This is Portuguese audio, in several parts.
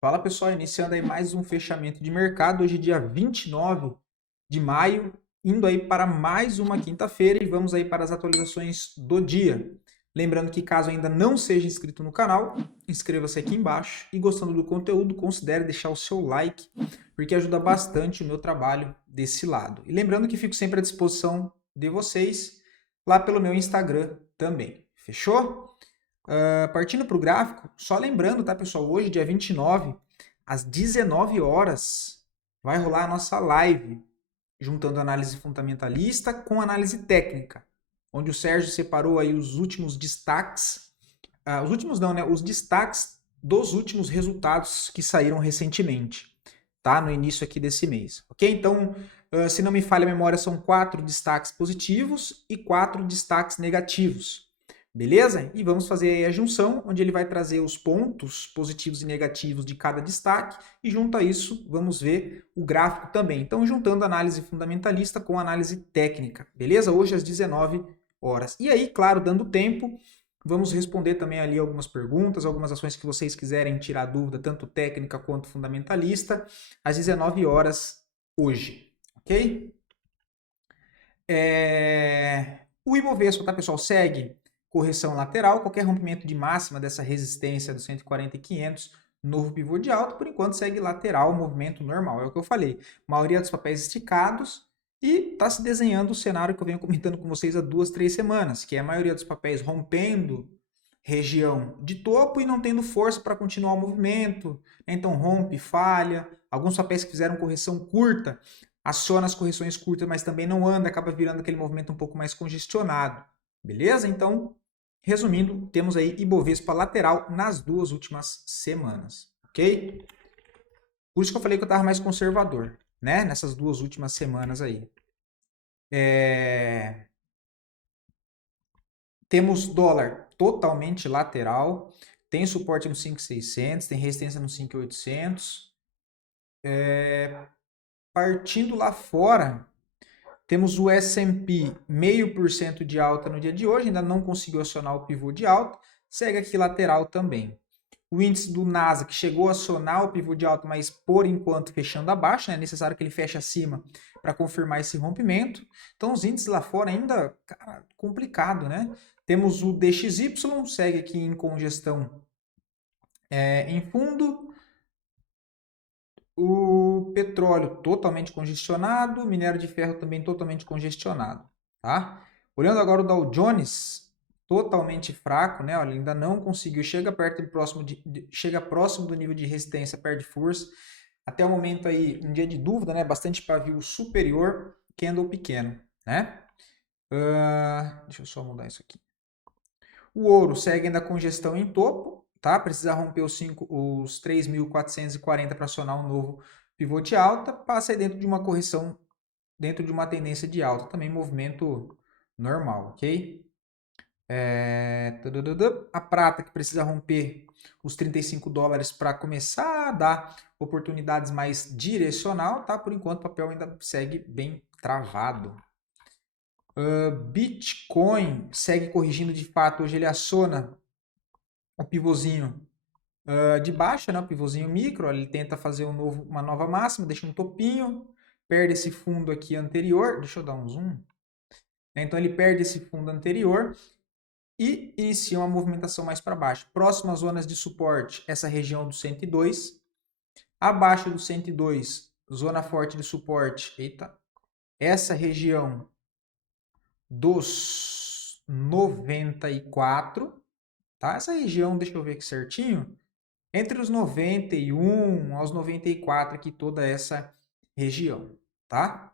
Fala pessoal, iniciando aí mais um fechamento de mercado, hoje dia 29 de maio, indo aí para mais uma quinta-feira e vamos aí para as atualizações do dia. Lembrando que caso ainda não seja inscrito no canal, inscreva-se aqui embaixo e gostando do conteúdo, considere deixar o seu like, porque ajuda bastante o meu trabalho desse lado. E lembrando que fico sempre à disposição de vocês lá pelo meu Instagram também. Fechou? Partindo para o gráfico, só lembrando, tá, pessoal? Hoje, dia 29, às 19 horas, vai rolar a nossa live, juntando análise fundamentalista com análise técnica, onde o Sérgio separou aí os últimos destaques, os últimos não, né? Os destaques dos últimos resultados que saíram recentemente, tá? No início aqui desse mês, ok? Então, se não me falha a memória, são 4 destaques positivos e 4 destaques negativos. Beleza? E vamos fazer aí a junção, onde ele vai trazer os pontos positivos e negativos de cada destaque, e junto a isso vamos ver o gráfico também. Então, juntando análise fundamentalista com análise técnica, beleza? Hoje às 19 horas. E aí, claro, dando tempo, vamos responder também ali algumas perguntas, algumas ações que vocês quiserem tirar dúvida, tanto técnica quanto fundamentalista, às 19 horas hoje, ok? O Ibovespa, tá, pessoal? Segue correção lateral, qualquer rompimento de máxima dessa resistência dos 140 e 500, novo pivô de alta, por enquanto segue lateral, movimento normal, é o que eu falei. Maioria dos papéis esticados e está se desenhando o cenário que eu venho comentando com vocês há 2, 3 semanas, que é a maioria dos papéis rompendo região de topo e não tendo força para continuar o movimento, então rompe, falha. Alguns papéis que fizeram correção curta aciona as correções curtas, mas também não anda, acaba virando aquele movimento um pouco mais congestionado. Beleza? Então, resumindo, temos aí Ibovespa lateral nas 2 últimas semanas, ok? Por isso que eu falei que eu estava mais conservador, né? Nessas 2 últimas semanas aí. Temos dólar totalmente lateral, tem suporte no 5.600, tem resistência no 5.800. Partindo lá fora, temos o S&P 0,5% de alta no dia de hoje, ainda não conseguiu acionar o pivô de alta, segue aqui lateral também. O índice do Nasdaq chegou a acionar o pivô de alta, mas por enquanto fechando abaixo, né? É necessário que ele feche acima para confirmar esse rompimento. Então os índices lá fora ainda, cara, complicado, né? Temos o DXY, segue aqui em congestão em fundo. O petróleo totalmente congestionado, minério de ferro também totalmente congestionado, tá? Olhando agora o Dow Jones, totalmente fraco, né? Olha, ainda não conseguiu, chega perto do chega próximo do nível de resistência, perde força. Até o momento aí, um dia de dúvida, né? Bastante pavio superior, candle pequeno, né? Deixa eu só mudar isso aqui. O ouro segue ainda com gestão em topo, tá? Precisa romper os 3.440 para acionar um novo pivote alta, passa aí dentro de uma correção, dentro de uma tendência de alta, também movimento normal, ok? A prata que precisa romper os 35 dólares para começar a dar oportunidades mais direcional, tá? Por enquanto o papel ainda segue bem travado. Bitcoin segue corrigindo de fato, hoje ele aciona o pivôzinho de baixa, né, o pivôzinho micro, ele tenta fazer uma nova máxima, deixa um topinho, perde esse fundo aqui anterior, deixa eu dar um zoom, então ele perde esse fundo anterior e inicia uma movimentação mais para baixo. Próximas zonas de suporte, essa região do 102, abaixo do 102, zona forte de suporte, eita, essa região dos 94, tá? Essa região, deixa eu ver aqui certinho, entre os 91 aos 94 aqui toda essa região, tá?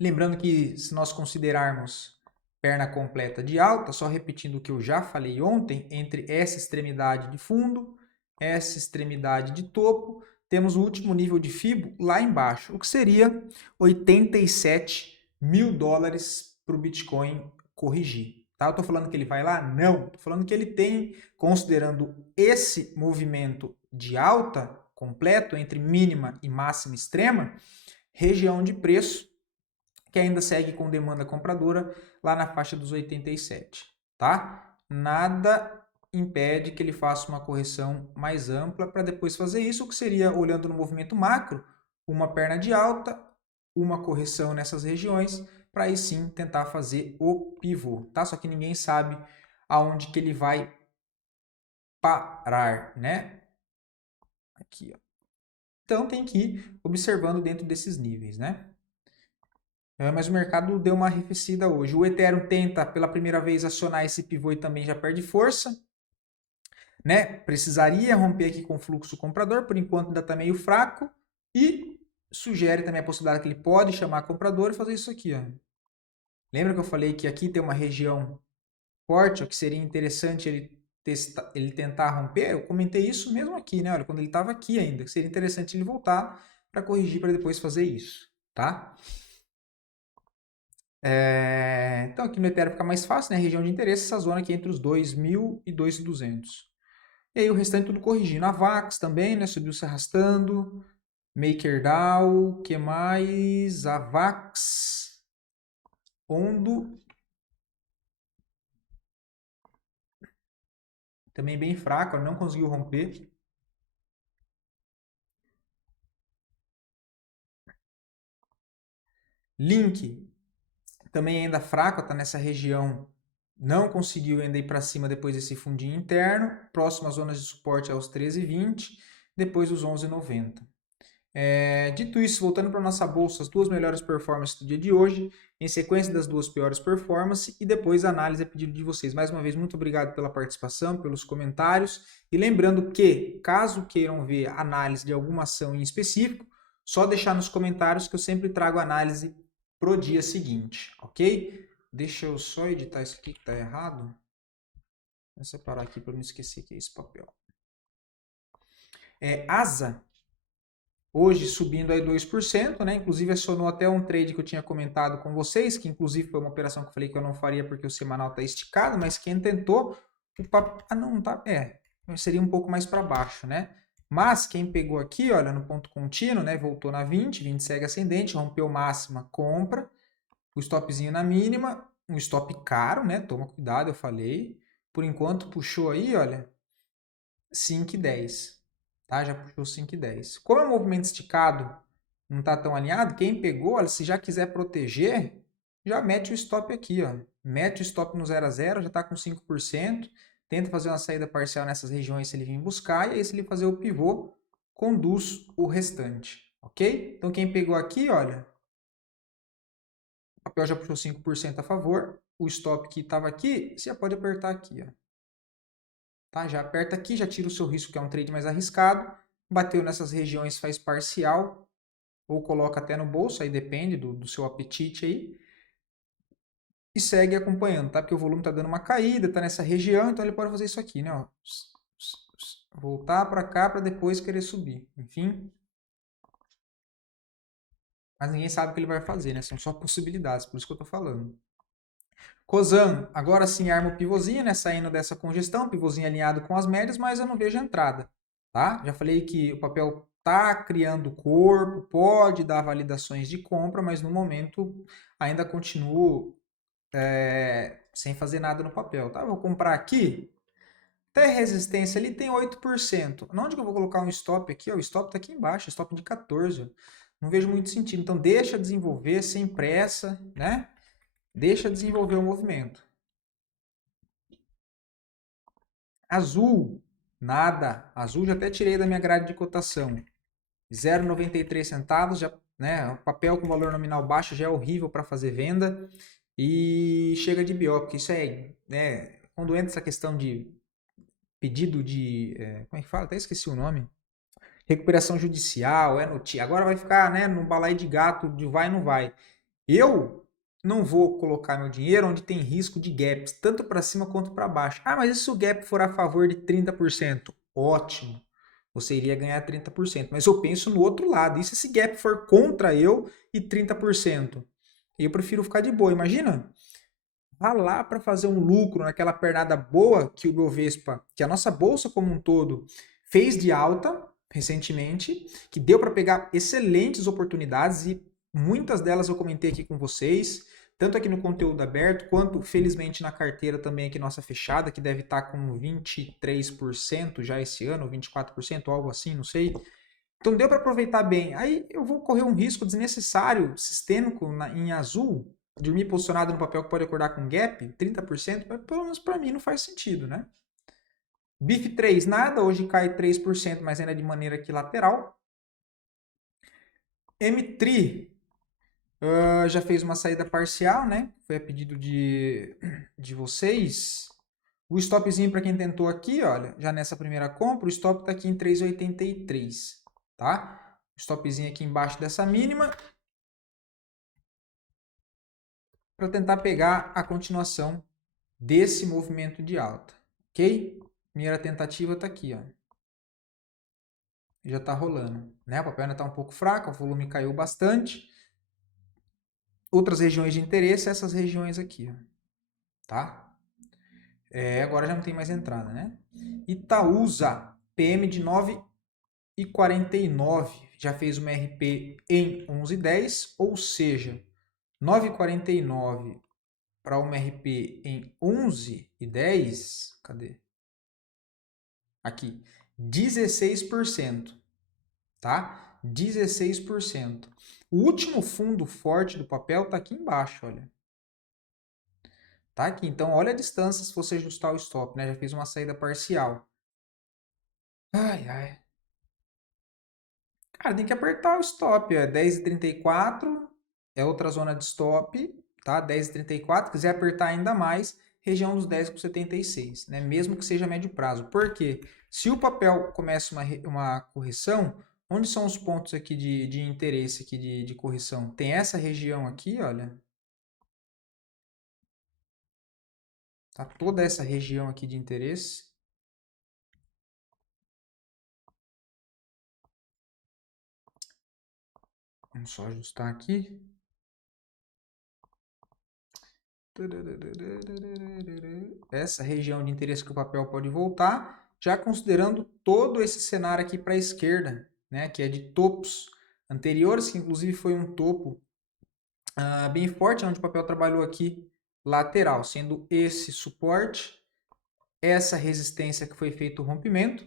Lembrando que se nós considerarmos perna completa de alta, só repetindo o que eu já falei ontem, entre essa extremidade de fundo, essa extremidade de topo, temos o último nível de FIBO lá embaixo, o que seria 87 mil dólares para o Bitcoin corrigir. Tá? Eu estou falando que ele vai lá? Não. Estou falando que ele tem, considerando esse movimento de alta completo, entre mínima e máxima extrema, região de preço que ainda segue com demanda compradora lá na faixa dos 87, tá? Nada impede que ele faça uma correção mais ampla para depois fazer isso, o que seria, olhando no movimento macro, uma perna de alta, uma correção nessas regiões, para aí sim tentar fazer o pivô, tá? Só que ninguém sabe aonde que ele vai parar, né? Aqui, ó. Então tem que ir observando dentro desses níveis, né? Mas o mercado deu uma arrefecida hoje. O Ethereum tenta pela primeira vez acionar esse pivô e também já perde força, né? Precisaria romper aqui com o fluxo comprador, por enquanto ainda está meio fraco, e sugere também a possibilidade que ele pode chamar comprador e fazer isso aqui, ó. Lembra que eu falei que aqui tem uma região forte, ó, que seria interessante ele tentar romper? Eu comentei isso mesmo aqui, né? Olha, quando ele estava aqui ainda, que seria interessante ele voltar para corrigir para depois fazer isso, tá? Então aqui no Ethereum fica mais fácil, né? Região de interesse, essa zona aqui entre os 2.000 e 2.200. E aí o restante tudo corrigindo. A VAX também, né? Subiu se arrastando. MakerDAO, que mais? A VAX. Ondo. Também bem fraca, não conseguiu romper. Link. Também ainda fraco, está nessa região. Não conseguiu ainda ir para cima depois desse fundinho interno. Próximas zonas de suporte aos 13,20. Depois os 11,90. Dito isso, voltando para a nossa bolsa, as duas melhores performances do dia de hoje, em sequência das duas piores performances, e depois a análise a pedido de vocês. Mais uma vez, muito obrigado pela participação, pelos comentários, e lembrando que, caso queiram ver análise de alguma ação em específico, só deixar nos comentários que eu sempre trago análise pro dia seguinte, ok? Deixa eu só editar isso aqui que está errado. Vou separar aqui para não esquecer que é esse papel. ASA. Hoje subindo aí 2%, né? Inclusive acionou até um trade que eu tinha comentado com vocês, que inclusive foi uma operação que eu falei que eu não faria porque o semanal está esticado, mas quem tentou, não tá, seria um pouco mais para baixo, né? Mas quem pegou aqui, olha, no ponto contínuo, né? Voltou na 20 segue ascendente, rompeu máxima, compra, o stopzinho na mínima, um stop caro, né? Toma cuidado, eu falei. Por enquanto puxou aí, olha, 5,10. Tá? Já puxou 5,10. Como é um movimento esticado, não está tão alinhado, quem pegou, olha, se já quiser proteger, já mete o stop aqui, ó. Mete o stop no 0 a 0, já está com 5%. Tenta fazer uma saída parcial nessas regiões se ele vir buscar, e aí se ele fazer o pivô, conduz o restante, ok? Então quem pegou aqui, olha, o papel já puxou 5% a favor, o stop que estava aqui, você já pode apertar aqui, ó. Tá? Já aperta aqui, já tira o seu risco, que é um trade mais arriscado. Bateu nessas regiões, faz parcial, ou coloca até no bolso, aí depende do seu apetite aí. E segue acompanhando, tá? Porque o volume tá dando uma caída, tá nessa região, então ele pode fazer isso aqui, né? Ó. Voltar para cá para depois querer subir. Enfim. Mas ninguém sabe o que ele vai fazer, né? São só possibilidades, por isso que eu tô falando. Cosan, agora sim arma o pivôzinho, né? Saindo dessa congestão, pivôzinho alinhado com as médias, mas eu não vejo entrada, tá? Já falei que o papel tá criando corpo, pode dar validações de compra, mas no momento ainda continuo sem fazer nada no papel, tá? Vou comprar aqui, até resistência ali tem 8%. Onde que eu vou colocar um stop aqui? Ó, o stop tá aqui embaixo, stop de 14. Ó. Não vejo muito sentido. Então deixa desenvolver sem pressa, né? Deixa desenvolver o movimento. Azul, nada. Azul já até tirei da minha grade de cotação. 0,93 centavos, já, né? O papel com valor nominal baixo já é horrível para fazer venda. E chega de BO, porque isso né? Quando entra essa questão de pedido de. Como é que fala? Até esqueci o nome. Recuperação judicial, agora vai ficar, né, no balaio de gato, de vai não vai. Eu não vou colocar meu dinheiro onde tem risco de gaps, tanto para cima quanto para baixo. Ah, mas e se o gap for a favor de 30%? Ótimo, você iria ganhar 30%. Mas eu penso no outro lado. E se esse gap for contra eu e 30%? Eu prefiro ficar de boa. Imagina, vá lá para fazer um lucro naquela pernada boa que o Bovespa, que a nossa bolsa como um todo, fez de alta recentemente, que deu para pegar excelentes oportunidades e muitas delas eu comentei aqui com vocês. tanto aqui no conteúdo aberto, quanto felizmente na carteira também aqui nossa fechada, que deve estar com 23% já esse ano, 24%, algo assim, não sei. Então deu para aproveitar bem. Aí eu vou correr um risco desnecessário, sistêmico, em azul, dormir posicionado no papel que pode acordar com gap, 30%, mas pelo menos para mim não faz sentido, né? BIF 3, nada, hoje cai 3%, mas ainda de maneira aqui lateral. M3 já fez uma saída parcial, né? Foi a pedido de vocês. O stopzinho para quem tentou aqui, olha, já nessa primeira compra, o stop está aqui em 3,83, tá? O stopzinho aqui embaixo dessa mínima, para tentar pegar a continuação desse movimento de alta, ok? Primeira tentativa está aqui, ó. Já está rolando, né? O papel ainda está um pouco fraco, o volume caiu bastante. Outras regiões de interesse, essas regiões aqui, ó, tá? Agora já não tem mais entrada, né? Itaúsa, PM de 9,49, já fez uma RP em 11,10, ou seja, 9,49 para uma RP em 11,10, cadê? Aqui, 16%, tá? 16%. O último fundo forte do papel está aqui embaixo, olha. Tá aqui, então olha a distância se você ajustar o stop, né? Já fiz uma saída parcial. Ai, ai. Cara, tem que apertar o stop, é 10,34, é outra zona de stop, tá? 10,34, quiser apertar ainda mais, região dos 10,76, né? Mesmo que seja médio prazo. Por quê? Se o papel começa uma correção, onde são os pontos aqui de interesse aqui de correção? Tem essa região aqui, olha. Tá toda essa região aqui de interesse. Vamos só ajustar aqui. Essa região de interesse que o papel pode voltar, já considerando todo esse cenário aqui para a esquerda, né, que é de topos anteriores, que inclusive foi um topo bem forte, onde o papel trabalhou aqui lateral, sendo esse suporte, essa resistência que foi feito o rompimento.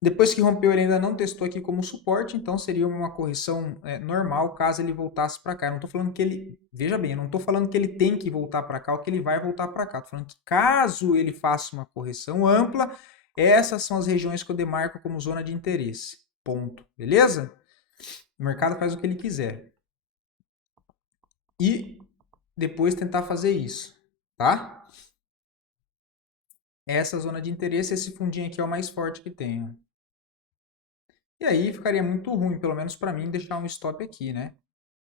Depois que rompeu, ele ainda não testou aqui como suporte, então seria uma correção normal caso ele voltasse para cá. Eu não estou falando que ele, veja bem, eu não estou falando que ele tem que voltar para cá ou que ele vai voltar para cá. Estou falando que caso ele faça uma correção ampla, essas são as regiões que eu demarco como zona de interesse. Ponto. Beleza? O mercado faz o que ele quiser. E depois tentar fazer isso, tá? Essa zona de interesse, esse fundinho aqui é o mais forte que tem, ó. E aí ficaria muito ruim, pelo menos para mim, deixar um stop aqui, né?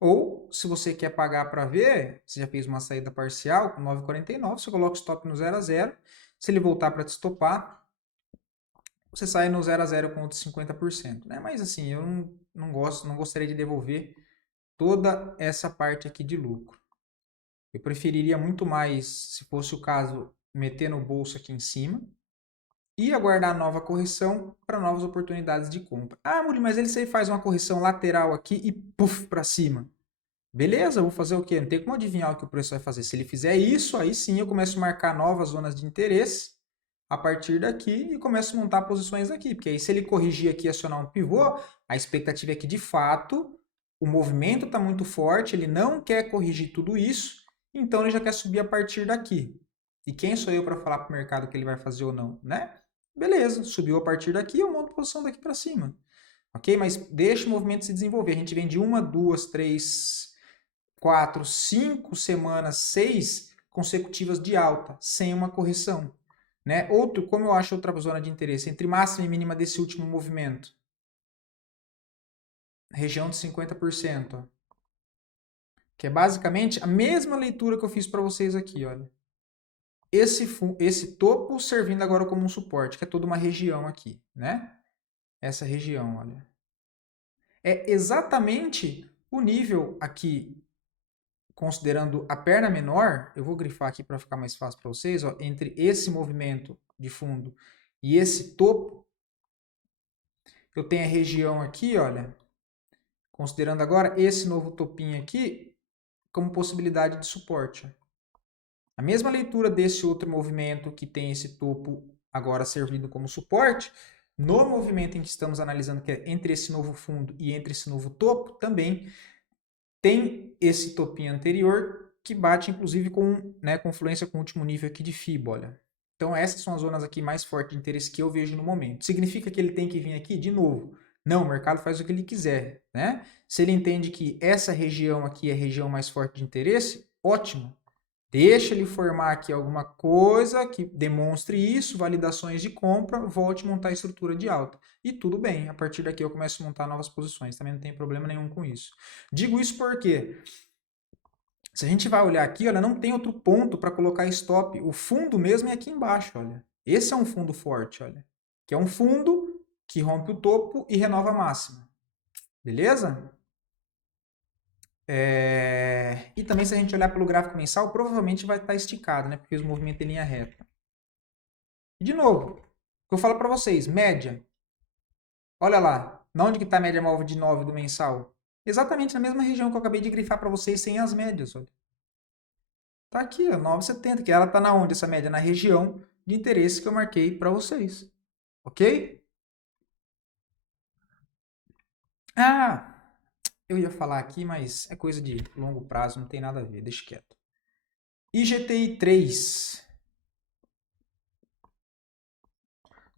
Ou, se você quer pagar para ver, você já fez uma saída parcial com 9,49, você coloca o stop no 0 a 0. Se ele voltar para te stopar, você sai no 0 a 0 com outros 50%, né? Mas assim, eu não gostaria de devolver toda essa parte aqui de lucro. Eu preferiria muito mais, se fosse o caso, meter no bolso aqui em cima e aguardar nova correção para novas oportunidades de compra. Ah, Muri, mas ele sempre faz uma correção lateral aqui e puff para cima. Beleza, vou fazer o quê? Não tem como adivinhar o que o preço vai fazer. Se ele fizer isso, aí sim eu começo a marcar novas zonas de interesse a partir daqui e começo a montar posições aqui. Porque aí se ele corrigir aqui e acionar um pivô, a expectativa é que de fato o movimento está muito forte, ele não quer corrigir tudo isso, então ele já quer subir a partir daqui. E quem sou eu para falar para o mercado que ele vai fazer ou não, né? Beleza, subiu a partir daqui, eu monto posição daqui para cima. Ok? Mas deixa o movimento se desenvolver. A gente vem de 1, 2, 3, 4, 5 semanas, 6 consecutivas de alta, sem uma correção. Né? Outro, como eu acho outra zona de interesse, entre máxima e mínima desse último movimento? Região de 50%. Ó. Que é basicamente a mesma leitura que eu fiz para vocês aqui. Olha. Esse topo servindo agora como um suporte, que é toda uma região aqui. Né? Essa região, olha. É exatamente o nível aqui, considerando a perna menor, eu vou grifar aqui para ficar mais fácil para vocês, ó, entre esse movimento de fundo e esse topo, eu tenho a região aqui, olha, considerando agora esse novo topinho aqui, como possibilidade de suporte. A mesma leitura desse outro movimento que tem esse topo agora servindo como suporte, no movimento em que estamos analisando, que é entre esse novo fundo e entre esse novo topo, também tem esse topinho anterior que bate inclusive com, né, confluência com o último nível aqui de FIBA, olha. Então essas são as zonas aqui mais fortes de interesse que eu vejo no momento. Significa que ele tem que vir aqui de novo? Não, o mercado faz o que ele quiser, né? Se ele entende que essa região aqui é a região mais forte de interesse, ótimo. Deixa ele formar aqui alguma coisa que demonstre isso, validações de compra, volte a montar a estrutura de alta. E tudo bem, a partir daqui eu começo a montar novas posições, também não tem problema nenhum com isso. Digo isso porque, se a gente vai olhar aqui, olha, não tem outro ponto para colocar stop. O fundo mesmo é aqui embaixo, olha. Esse é um fundo forte, olha. Que é um fundo que rompe o topo e renova a máxima. Beleza? E também se a gente olhar pelo gráfico mensal, provavelmente vai estar esticado, né? Porque os movimentos em linha reta. De novo, o que eu falo para vocês, média. Olha lá, onde que está a média móvel de 9 do mensal? Exatamente na mesma região que eu acabei de grifar para vocês sem as médias. Olha. Tá aqui, ó, 9,70, que ela está na onde essa média? Na região de interesse que eu marquei para vocês. Ok? Ah, eu ia falar aqui, mas é coisa de longo prazo, não tem nada a ver, deixa quieto. IGTI 3.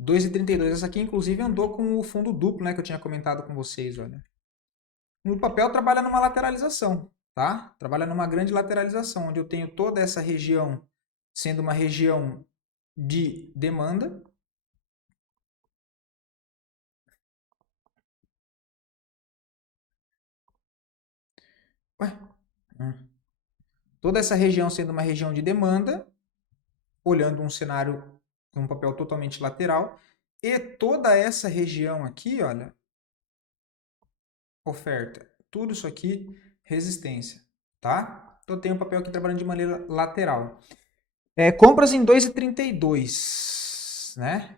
2,32. Essa aqui, inclusive, andou com o fundo duplo, né? Que eu tinha comentado com vocês, olha. No papel, trabalha numa lateralização, tá? Trabalha numa grande lateralização, onde eu tenho toda essa região sendo uma região de demanda. Ué? Toda essa região sendo uma região de demanda, olhando um cenário com um papel totalmente lateral. E toda essa região aqui, olha, oferta. Tudo isso aqui, resistência, tá? Então eu tenho um papel aqui trabalhando de maneira lateral. Compras em 2,32, né?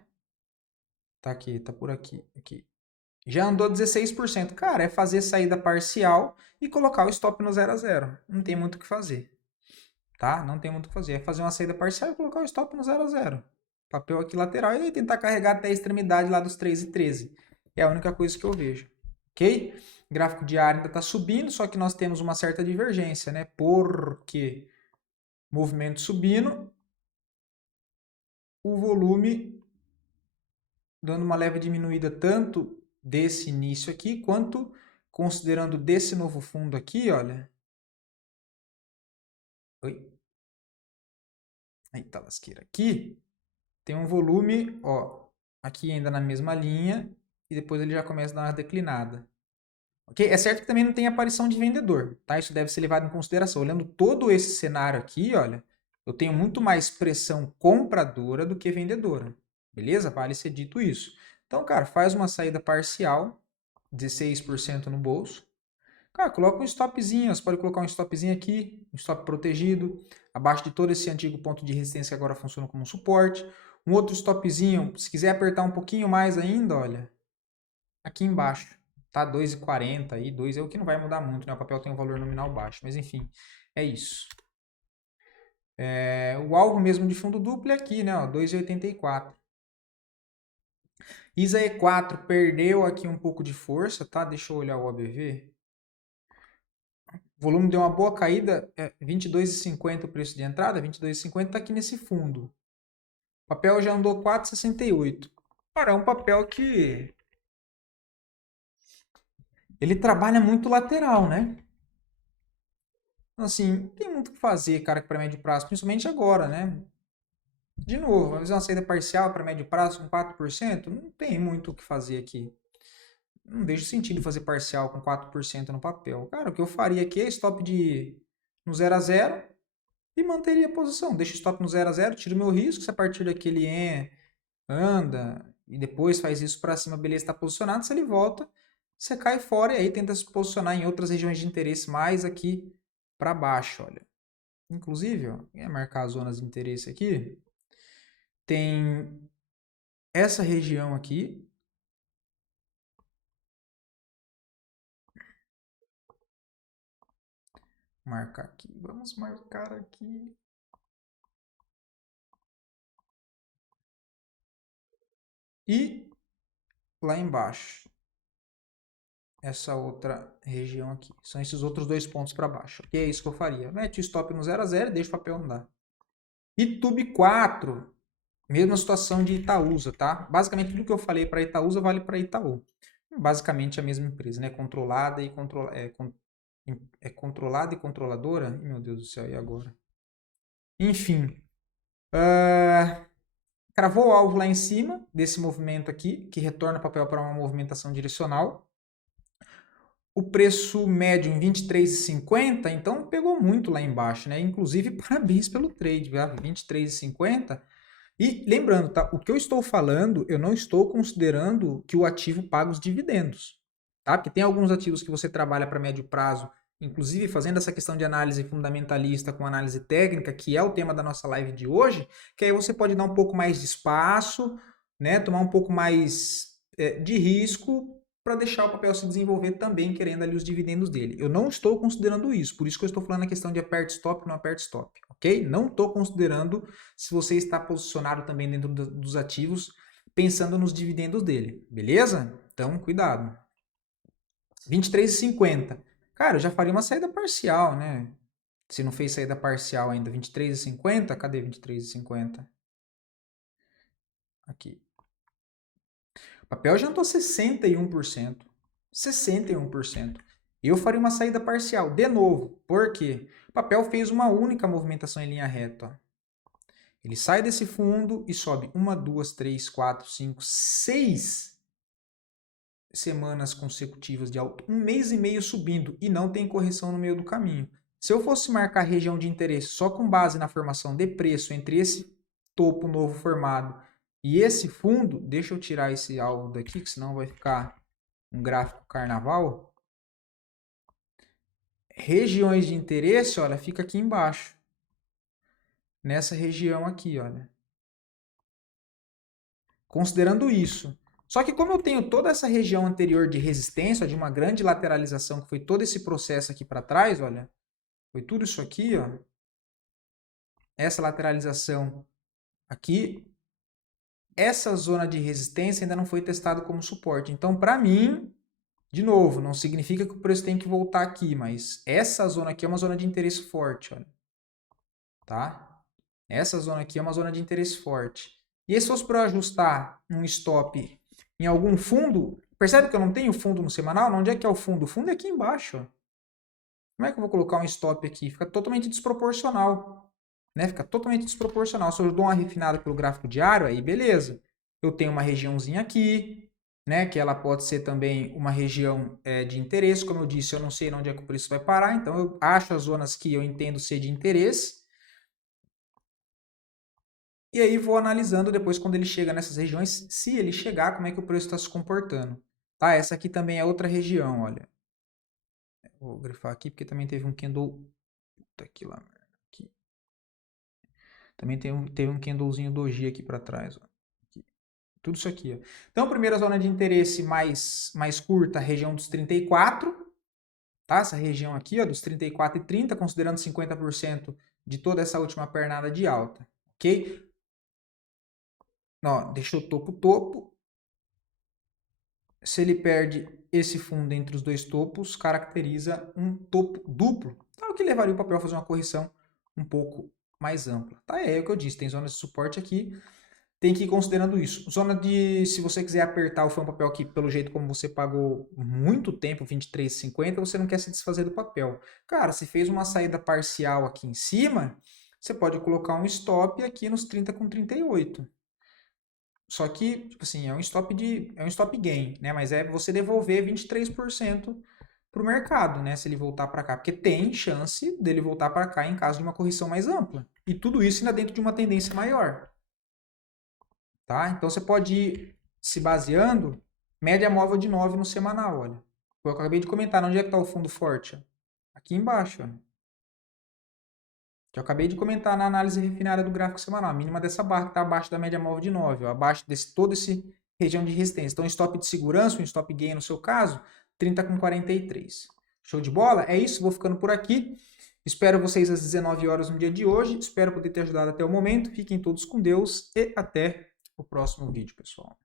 Tá aqui, tá por aqui. Já andou 16%. Cara, é fazer saída parcial e colocar o stop no 0 a 0. Não tem muito o que fazer, tá? Não tem muito o que fazer. É fazer uma saída parcial e colocar o stop no 0 a 0. Papel aqui lateral e tentar carregar até a extremidade lá dos 3,13. É a única coisa que eu vejo, ok? Gráfico diário ainda está subindo, só que nós temos uma certa divergência, né? Porque movimento subindo, o volume dando uma leve diminuída tanto desse início aqui, quanto considerando desse novo fundo aqui, olha. Oi. Eita lasqueira. Aqui tem um volume, ó, aqui ainda na mesma linha, e depois ele já começa a dar uma declinada. Ok? É certo que também não tem aparição de vendedor, tá? Isso deve ser levado em consideração. Olhando todo esse cenário aqui, olha, eu tenho muito mais pressão compradora do que vendedora. Beleza? Vale ser dito isso. Então, cara, faz uma saída parcial, 16% no bolso. Cara, coloca um stopzinho. Você pode colocar um stopzinho aqui, um stop protegido, abaixo de todo esse antigo ponto de resistência que agora funciona como suporte. Um outro stopzinho, se quiser apertar um pouquinho mais ainda, olha, aqui embaixo. Tá 2,40 aí, 2 é o que não vai mudar muito, né? O papel tem um valor nominal baixo, mas enfim, é isso. O alvo mesmo de fundo duplo é aqui, né? 2,84. ISA E4 perdeu aqui um pouco de força, tá? Deixa eu olhar o ABV. O volume deu uma boa caída, 22,50 o preço de entrada, 22,50 está aqui nesse fundo. O papel já andou 4,68. Cara, é um papel que ele trabalha muito lateral, né? Então, assim, não tem muito o que fazer, cara, para médio prazo, principalmente agora, né? De novo, vamos fazer uma saída parcial para médio prazo com 4%? Não tem muito o que fazer aqui. Não vejo sentido fazer parcial com 4% no papel. Cara, o que eu faria aqui é stop no 0 a 0 e manteria a posição. Deixa o stop no 0 a 0, tiro o meu risco. Se a partir daquele anda e depois faz isso para cima, beleza, está posicionado. Se ele volta, você cai fora e aí tenta se posicionar em outras regiões de interesse mais aqui para baixo, olha. Inclusive, ó, vou marcar as zonas de interesse aqui. Tem essa região aqui. Marcar aqui. Vamos marcar aqui. E lá embaixo, essa outra região aqui. São esses outros 2 pontos para baixo. E é isso que eu faria. Mete o stop no 0 a 0 e deixa o papel andar. Itube 4, mesma situação de Itaúsa, tá? Basicamente tudo que eu falei para Itaúsa vale para Itaú. Basicamente a mesma empresa, né? Controlada e controlada e controladora. Meu Deus do céu, e agora? Enfim. Cravou o alvo lá em cima desse movimento aqui, que retorna o papel para uma movimentação direcional. O preço médio em 23,50, então pegou muito lá embaixo, né? Inclusive, parabéns pelo trade, viu? 23,50. E lembrando, tá? O que eu estou falando, eu não estou considerando que o ativo paga os dividendos, tá? Porque tem alguns ativos que você trabalha para médio prazo, inclusive fazendo essa questão de análise fundamentalista com análise técnica, que é o tema da nossa live de hoje, que aí você pode dar um pouco mais de espaço, né? Tomar um pouco mais de risco para deixar o papel se desenvolver também, querendo ali os dividendos dele. Eu não estou considerando isso, por isso que eu estou falando a questão de aperte stop ou não aperte stop, ok? Não estou considerando se você está posicionado também dentro dos ativos, pensando nos dividendos dele, beleza? Então, cuidado. 23,50. Cara, eu já faria uma saída parcial, né? Se não fez saída parcial ainda, 23,50, cadê 23,50? Aqui. O papel jantou 61%. 61%. Eu faria uma saída parcial, de novo. Por quê? O papel fez uma única movimentação em linha reta. Ó. Ele sai desse fundo e sobe 1, 2, 3, 4, 5, 6 semanas consecutivas de alta. 1 mês e meio subindo e não tem correção no meio do caminho. Se eu fosse marcar região de interesse só com base na formação de preço entre esse topo novo formado e esse fundo, deixa eu tirar esse alvo daqui, que senão vai ficar um gráfico carnaval. Regiões de interesse, olha, fica aqui embaixo. Nessa região aqui, olha. Considerando isso. Só que como eu tenho toda essa região anterior de resistência, de uma grande lateralização, que foi todo esse processo aqui para trás, olha. Foi tudo isso aqui, ó. Essa lateralização aqui. Essa zona de resistência ainda não foi testada como suporte. Então, para mim, de novo, não significa que o preço tem que voltar aqui, mas essa zona aqui é uma zona de interesse forte, olha. Tá? Essa zona aqui é uma zona de interesse forte. E se fosse para eu ajustar um stop em algum fundo, percebe que eu não tenho fundo no semanal? Onde é que é o fundo? O fundo é aqui embaixo. Ó. Como é que eu vou colocar um stop aqui? Fica totalmente desproporcional. Né? Fica totalmente desproporcional. Se eu dou uma refinada pelo gráfico diário, aí beleza. Eu tenho uma regiãozinha aqui, né? Que ela pode ser também uma região de interesse. Como eu disse, eu não sei onde é que o preço vai parar. Então, eu acho as zonas que eu entendo ser de interesse. E aí vou analisando depois quando ele chega nessas regiões, se ele chegar, como é que o preço está se comportando. Tá, essa aqui também é outra região, olha. Vou grifar aqui porque também teve um candle... Puta que lá, aqui. Também teve um candlezinho doji aqui para trás, ó. Aqui. Tudo isso aqui, ó. Então, primeira zona de interesse mais curta, a região dos 34, tá? Essa região aqui, ó, dos 34 e 30, considerando 50% de toda essa última pernada de alta, ok? Ó, deixou topo. Se ele perde esse fundo entre os dois topos, caracteriza um topo duplo, tá? O que levaria o papel a fazer uma correção um pouco mais ampla. Tá? É o que eu disse, tem zonas de suporte aqui, tem que ir considerando isso. Zona de, se você quiser apertar o papel aqui, pelo jeito como você pagou muito tempo, 23,50, você não quer se desfazer do papel. Cara, se fez uma saída parcial aqui em cima, você pode colocar um stop aqui nos 30,38. Só que, tipo assim, é um stop gain, né? Mas é você devolver 23% para o mercado, né? Se ele voltar para cá, porque tem chance dele voltar para cá em caso de uma correção mais ampla. E tudo isso ainda dentro de uma tendência maior, tá? Então você pode ir se baseando média móvel de 9 no semanal, olha. Eu acabei de comentar, onde é que está o fundo forte? Ó? Aqui embaixo, ó. Que eu acabei de comentar na análise refinada do gráfico semanal. A mínima dessa barra que está abaixo da média móvel de 9, ó, abaixo desse todo esse região de resistência. Então, stop de segurança, um stop gain no seu caso, 30,43. Show de bola? É isso, vou ficando por aqui. Espero vocês às 19 horas no dia de hoje. Espero poder ter ajudado até o momento. Fiquem todos com Deus e até o próximo vídeo, pessoal.